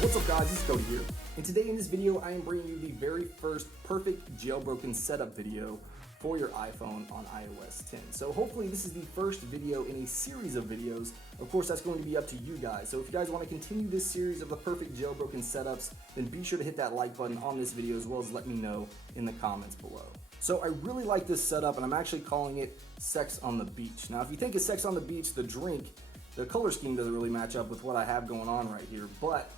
What's up guys, it's Cody here, and today in this video I am bringing you the very first perfect jailbroken setup video for your iPhone on iOS 10. So hopefully this is the first video in a series of videos. Of course that's going to be up to you guys, so if you guys want to continue this series of the perfect jailbroken setups, then be sure to hit that like button on this video as well as let me know in the comments below. So I really like this setup and I'm actually calling it Sex on the Beach. Now if you think of Sex on the Beach, the drink, the color scheme doesn't really match up with what I have going on right here, but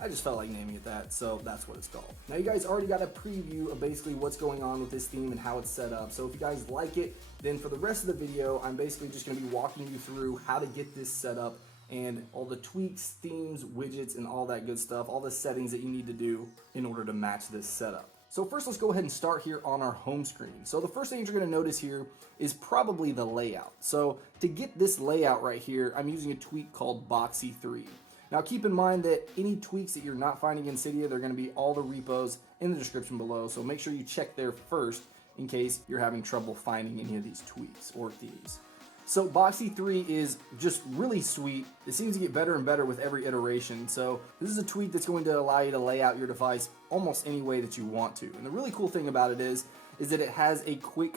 I just felt like naming it that, so that's what it's called. Now you guys already got a preview of basically what's going on with this theme and how it's set up. So if you guys like it, then for the rest of the video, I'm basically just gonna be walking you through how to get this set up and all the tweaks, themes, widgets, and all that good stuff, all the settings that you need to do in order to match this setup. So first let's go ahead and start here on our home screen. So the first thing you're gonna notice here is probably the layout. So to get this layout right here, I'm using a tweak called BOXY 3. Now keep in mind that any tweaks that you're not finding in Cydia, they're going to be all the repos in the description below, so make sure you check there first in case you're having trouble finding any of these tweaks or themes. So BOXY 3 is just really sweet. It seems to get better and better with every iteration. So this is a tweak that's going to allow you to lay out your device almost any way that you want to. And the really cool thing about it is that it has a quick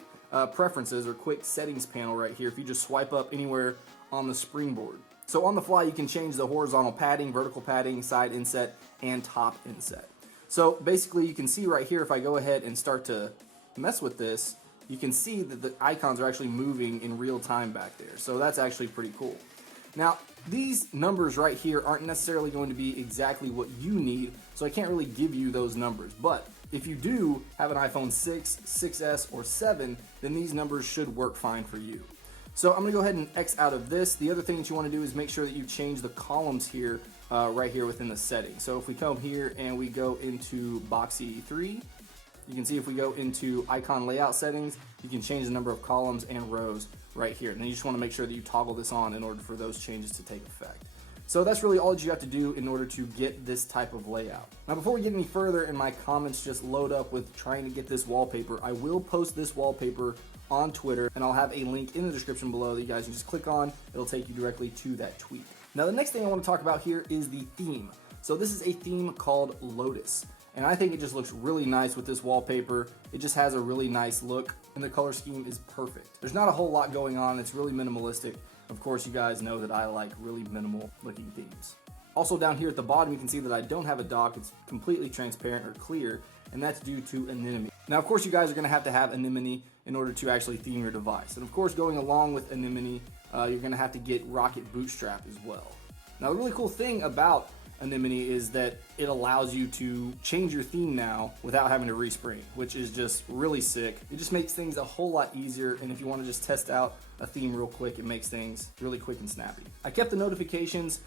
preferences or quick settings panel right here if you just swipe up anywhere on the springboard. So on the fly, you can change the horizontal padding, vertical padding, side inset, and top inset. So basically, you can see right here, if I go ahead and start to mess with this, you can see that the icons are actually moving in real time back there. So that's actually pretty cool. Now, these numbers right here aren't necessarily going to be exactly what you need, so I can't really give you those numbers. But if you do have an iPhone 6, 6S, or 7, then these numbers should work fine for you. So I'm going to go ahead and X out of this. The other thing that you want to do is make sure that you change the columns here, right here within the settings. So if we come here and we go into BOXY 3, you can see if we go into icon layout settings, you can change the number of columns and rows right here. And then you just want to make sure that you toggle this on in order for those changes to take effect. So that's really all that you have to do in order to get this type of layout. Now before we get any further and my comments just load up with trying to get this wallpaper, I will post this wallpaper on Twitter and I'll have a link in the description below that you guys can just click on. It'll take you directly to that tweet. Now the next thing I want to talk about here is the theme. So this is a theme called Lotus. And I think it just looks really nice with this wallpaper. It just has a really nice look and the color scheme is perfect. There's not a whole lot going on. It's really minimalistic. Of course, you guys know that I like really minimal looking themes. Also down here at the bottom, you can see that I don't have a dock. It's completely transparent or clear, and that's due to Anemone. Now, of course, you guys are gonna have to have Anemone in order to actually theme your device. And of course, going along with Anemone, you're gonna have to get RocketBootStrap as well. Now, the really cool thing about Anemone is that it allows you to change your theme now without having to respring, which is just really sick. It just makes things a whole lot easier, and if you want to just test out a theme real quick, it makes things really quick and snappy. I kept the notifications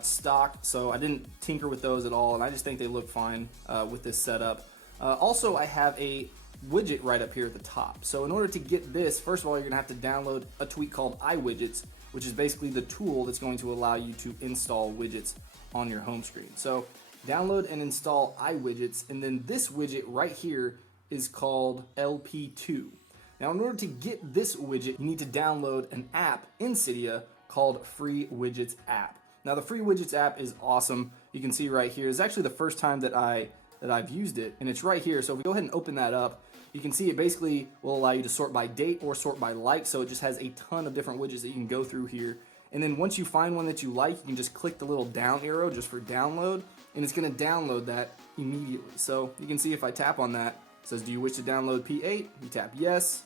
stock, so I didn't tinker with those at all, and I just think they look fine with this setup. Also, I have a widget right up here at the top. So in order to get this, first of all, you're gonna have to download a tweak called iWidgets, which is basically the tool that's going to allow you to install widgets on your home screen. So download and install iWidgets, and then this widget right here is called LP2. Now in order to get this widget, you need to download an app in Cydia called Free Widgets App. Now the Free Widgets app is awesome. You can see right here, it's actually the first time that I've used it, and it's right here. So if we go ahead and open that up, you can see it basically will allow you to sort by date or sort by like, so it just has a ton of different widgets that you can go through here. And then once you find one that you like, you can just click the little down arrow just for download, and it's gonna download that immediately. So you can see if I tap on that, it says, do you wish to download P8? You tap yes,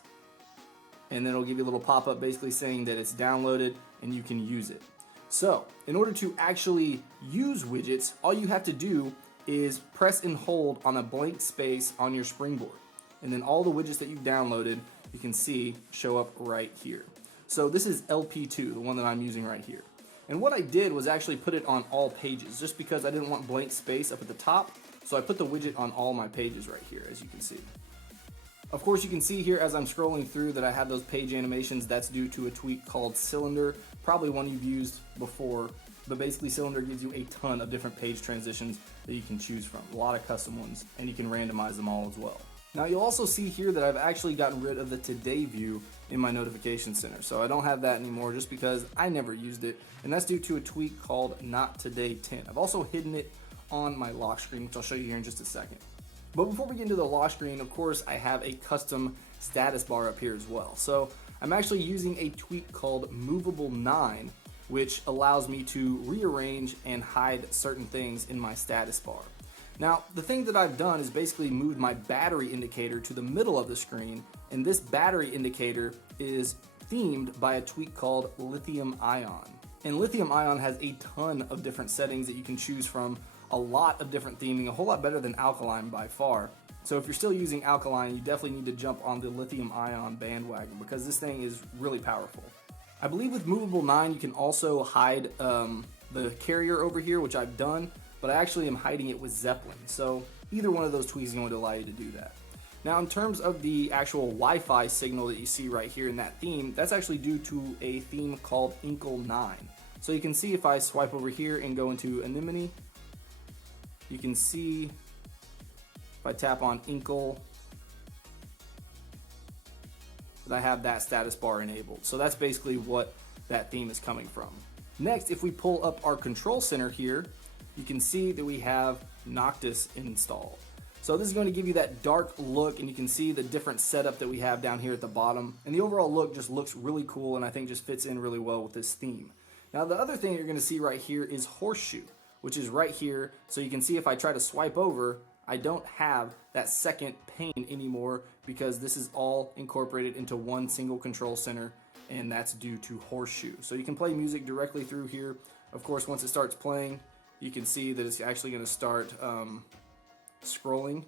and then it'll give you a little pop-up basically saying that it's downloaded and you can use it. So in order to actually use widgets, all you have to do is press and hold on a blank space on your springboard. And then all the widgets that you've downloaded, you can see show up right here. So this is LP2, the one that I'm using right here. And what I did was actually put it on all pages, just because I didn't want blank space up at the top. So I put the widget on all my pages right here, as you can see. Of course, you can see here as I'm scrolling through that I have those page animations. That's due to a tweak called Cylinder, probably one you've used before. But basically, Cylinder gives you a ton of different page transitions that you can choose from, a lot of custom ones, and you can randomize them all as well. Now you'll also see here that I've actually gotten rid of the Today view in my notification center. So I don't have that anymore just because I never used it, and that's due to a tweak called Not Today 10. I've also hidden it on my lock screen, which I'll show you here in just a second. But before we get into the lock screen, of course, I have a custom status bar up here as well. So I'm actually using a tweak called Movable 9, which allows me to rearrange and hide certain things in my status bar. Now, the thing that I've done is basically moved my battery indicator to the middle of the screen, and this battery indicator is themed by a tweak called Lithium Ion. And Lithium Ion has a ton of different settings that you can choose from, a lot of different theming, a whole lot better than Alkaline by far. So if you're still using Alkaline, you definitely need to jump on the Lithium Ion bandwagon because this thing is really powerful. I believe with Movable 9 you can also hide the carrier over here, which I've done, but I actually am hiding it with Zeppelin. So either one of those tweaks is going to allow you to do that. Now in terms of the actual Wi-Fi signal that you see right here in that theme, that's actually due to a theme called Inkle 9. So you can see if I swipe over here and go into Anemone, you can see if I tap on Inkle that I have that status bar enabled. So that's basically what that theme is coming from. Next, if we pull up our control center here, you can see that we have Noctis installed. So this is going to give you that dark look, and you can see the different setup that we have down here at the bottom. And the overall look just looks really cool, and I think just fits in really well with this theme. Now the other thing you're going to see right here is Horseshoe, which is right here. So you can see if I try to swipe over, I don't have that second pane anymore because this is all incorporated into one single control center, and that's due to Horseshoe. So you can play music directly through here. Of course, once it starts playing, you can see that it's actually going to start scrolling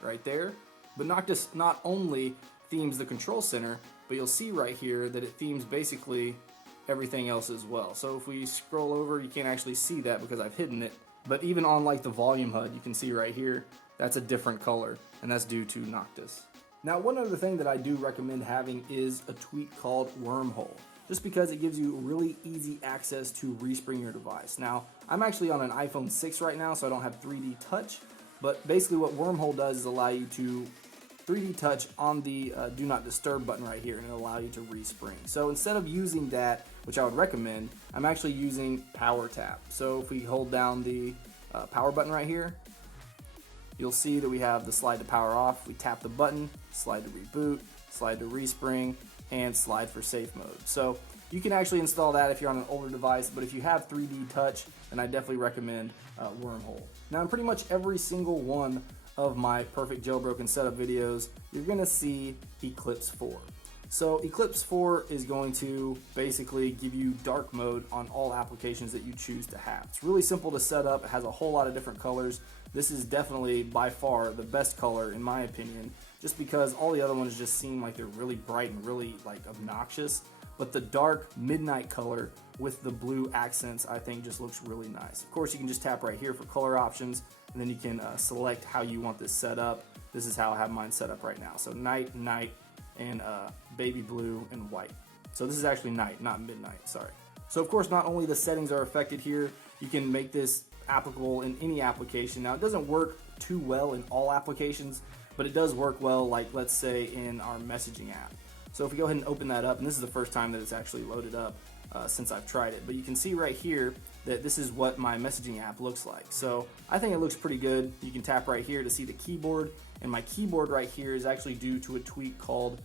right there. But Noctis not only themes the control center, but you'll see right here that it themes basically everything else as well. So if we scroll over, you can't actually see that because I've hidden it. But even on like the volume HUD, you can see right here, that's a different color, and that's due to Noctis. Now, one other thing that I do recommend having is a tweak called Wormhole, just because it gives you really easy access to respring your device. Now, I'm actually on an iPhone 6 right now, so I don't have 3D touch, but basically what Wormhole does is allow you to 3D touch on the do not disturb button right here, and it'll allow you to respring. So instead of using that, which I would recommend, I'm actually using PowerTap. So if we hold down the power button right here, you'll see that we have the slide to power off. We tap the button, slide to reboot, slide to respring, and slide for safe mode. So you can actually install that if you're on an older device, but if you have 3D touch, then I definitely recommend Wormhole. Now in pretty much every single one of my Perfect Jailbroken setup videos, you're gonna see Eclipse 4. So Eclipse 4 is going to basically give you dark mode on all applications that you choose to have. It's really simple to set up. It has a whole lot of different colors. This is definitely by far the best color in my opinion, just because all the other ones just seem like they're really bright and really like obnoxious. But the dark midnight color with the blue accents I think just looks really nice. Of course, you can just tap right here for color options, and then you can select how you want this set up. This is how I have mine set up right now. So night, and baby blue and white. So this is actually night, not midnight, sorry. So of course, not only the settings are affected here, you can make this applicable in any application. Now it doesn't work too well in all applications, but it does work well, like let's say in our messaging app. So if we go ahead and open that up, and this is the first time that it's actually loaded up since I've tried it, but you can see right here that this is what my messaging app looks like. So I think it looks pretty good. You can tap right here to see the keyboard, and my keyboard right here is actually due to a tweak called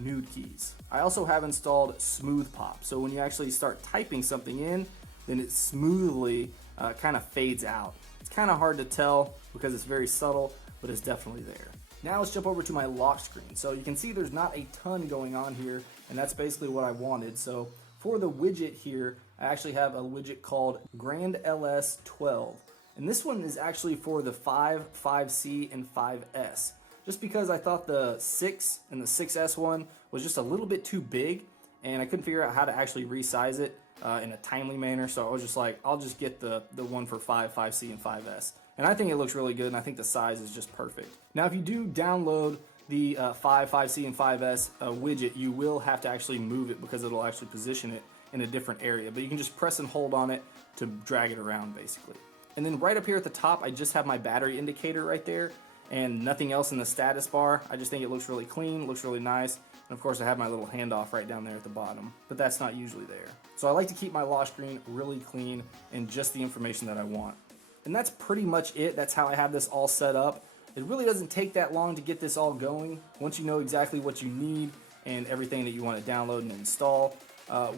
NudeKeys. I also have installed SmoothPop, so when you actually start typing something in, then it smoothly kind of fades out. It's kind of hard to tell because it's very subtle, but it's definitely there. Now let's jump over to my lock screen. So you can see there's not a ton going on here, and that's basically what I wanted. So for the widget here, I actually have a widget called Grand LS 12. And this one is actually for the 5, 5C, and 5S. Just because I thought the 6 and the 6S one was just a little bit too big, and I couldn't figure out how to actually resize it in a timely manner. So I was just like, I'll just get the one for 5, 5C, and 5S. And I think it looks really good, and I think the size is just perfect. Now if you do download the 5, 5C, and 5S widget, you will have to actually move it because it'll actually position it in a different area. But you can just press and hold on it to drag it around basically. And then right up here at the top, I just have my battery indicator right there. and nothing else in the status bar. I just think it looks really clean, looks really nice. And of course I have my little handoff right down there at the bottom, but that's not usually there. So I like to keep my lock screen really clean and just the information that I want. And that's pretty much it. That's how I have this all set up. It really doesn't take that long to get this all going once you know exactly what you need and everything that you want to download and install.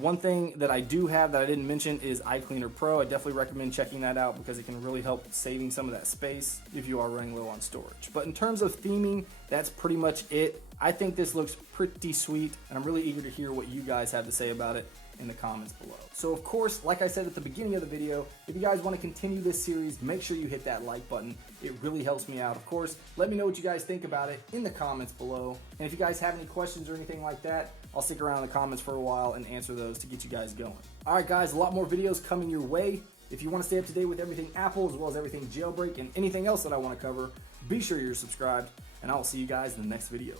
One thing that I do have that I didn't mention is iCleaner Pro. I definitely recommend checking that out because it can really help saving some of that space if you are running low on storage. But in terms of theming, that's pretty much it. I think this looks pretty sweet, and I'm really eager to hear what you guys have to say about it in the comments below. So of course, like I said at the beginning of the video, if you guys want to continue this series, make sure you hit that like button. It really helps me out. Of course, let me know what you guys think about it in the comments below. And if you guys have any questions or anything like that, I'll stick around in the comments for a while and answer those to get you guys going. All right guys, a lot more videos coming your way. If you want to stay up to date with everything Apple as well as everything jailbreak and anything else that I want to cover, be sure you're subscribed, and I'll see you guys in the next video.